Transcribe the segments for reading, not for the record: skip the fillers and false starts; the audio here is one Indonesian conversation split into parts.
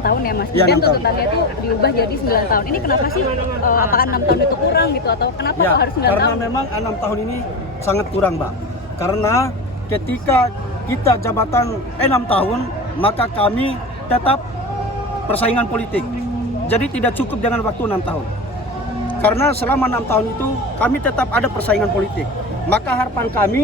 tahun ya Mas, Iya, dan 6 tahun. tuntutannya itu diubah jadi 9 tahun. Ini kenapa sih, apakah 6 tahun itu kurang gitu, atau kenapa Ya, kok harus 9 karena tahun? memang 6 tahun ini sangat kurang, Mbak. Karena ketika kita jabatan 6 tahun, maka kami tetap persaingan politik. Jadi tidak cukup dengan waktu 6 tahun. Karena selama 6 tahun itu kami tetap ada persaingan politik. Maka harapan kami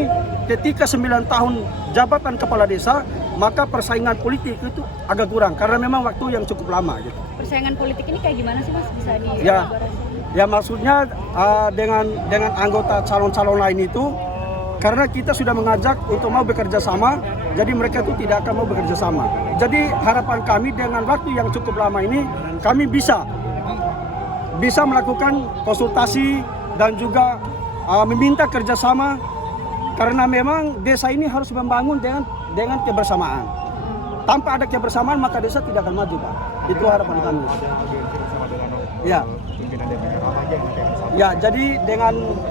ketika 9 tahun jabatan kepala desa, maka persaingan politik itu agak kurang. Karena memang waktu yang cukup lama gitu. Persaingan politik ini kayak gimana sih Mas, bisa Ya, dielaborasi? ya maksudnya dengan anggota calon-calon lain itu, karena kita sudah mengajak untuk mau bekerja sama, jadi mereka itu tidak akan mau bekerja sama. Jadi harapan kami dengan waktu yang cukup lama ini, kami bisa melakukan konsultasi dan juga meminta kerjasama, karena memang desa ini harus membangun dengan kebersamaan. Tanpa ada kebersamaan maka desa tidak akan maju, Pak. Itu harapan kami. Ya. Ya, jadi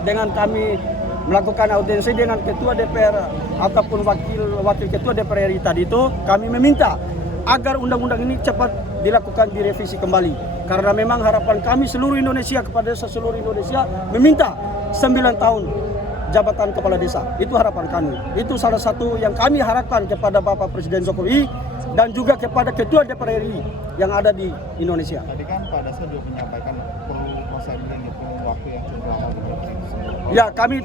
dengan kami melakukan audiensi dengan ketua DPR ataupun wakil ketua DPR RI tadi itu, kami meminta agar undang-undang ini cepat dilakukan direvisi kembali. Karena memang harapan kami seluruh Indonesia, kepada desa seluruh Indonesia, meminta 9 tahun jabatan kepala desa. Itu harapan kami. Itu salah satu yang kami harapkan kepada Bapak Presiden Jokowi dan juga kepada ketua DPR RI yang ada di Indonesia. Tadi kan Pak Dasar juga menyampaikan perlu proses ini, perlu waktu yang cukup lama. Ya, kami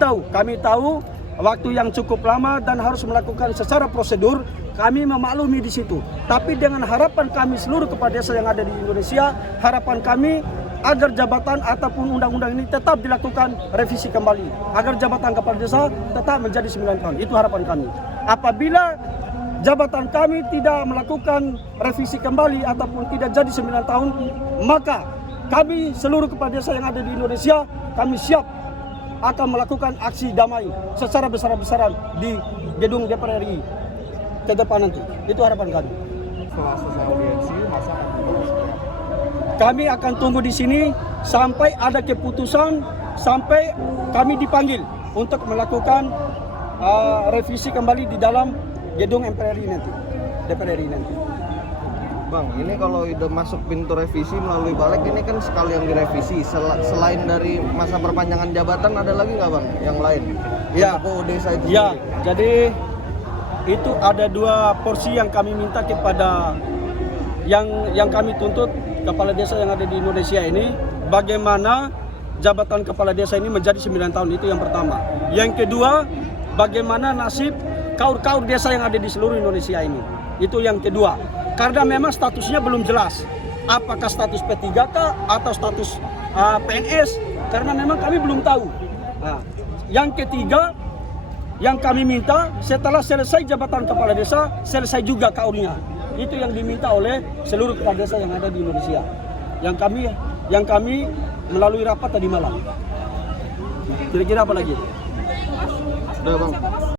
tahu waktu yang cukup lama dan harus melakukan secara prosedur. Kami memaklumi di situ. Tapi dengan harapan kami seluruh kepala desa yang ada di Indonesia, harapan kami agar jabatan ataupun undang-undang ini tetap dilakukan revisi kembali. Agar jabatan kepala desa tetap menjadi 9 tahun. Itu harapan kami. Apabila jabatan kami tidak melakukan revisi kembali ataupun tidak jadi 9 tahun, maka kami seluruh kepala desa yang ada di Indonesia, kami siap akan melakukan aksi damai secara besar-besaran di gedung DPR RI ke depan nanti. Itu harapan kami. Setelah selesai audiensi, masa akan dibawa seperti apa? Kami akan tunggu di sini sampai ada keputusan, sampai kami dipanggil untuk melakukan revisi kembali di dalam gedung MPR RI nanti, DPR RI nanti. Bang, ini kalau udah masuk pintu revisi melalui balik, ini kan sekali yang direvisi. Selain dari masa perpanjangan jabatan, ada lagi nggak Bang yang lain? Ya, Untuk desa itu ya. sendiri? Jadi itu ada 2 porsi yang kami minta kepada yang kami tuntut kepala desa yang ada di Indonesia ini. Bagaimana jabatan kepala desa ini menjadi 9 tahun, itu yang pertama. Yang kedua, bagaimana nasib kaur-kaur desa yang ada di seluruh Indonesia ini. Itu yang kedua. Karena memang statusnya belum jelas. Apakah status P3K atau status PNS? Karena memang kami belum tahu. Nah, yang ketiga, yang kami minta setelah selesai jabatan kepala desa, selesai juga kaurnya. Itu yang diminta oleh seluruh kepala desa yang ada di Indonesia. Yang kami melalui rapat tadi malam. Kira-kira apa lagi? Udah Bang.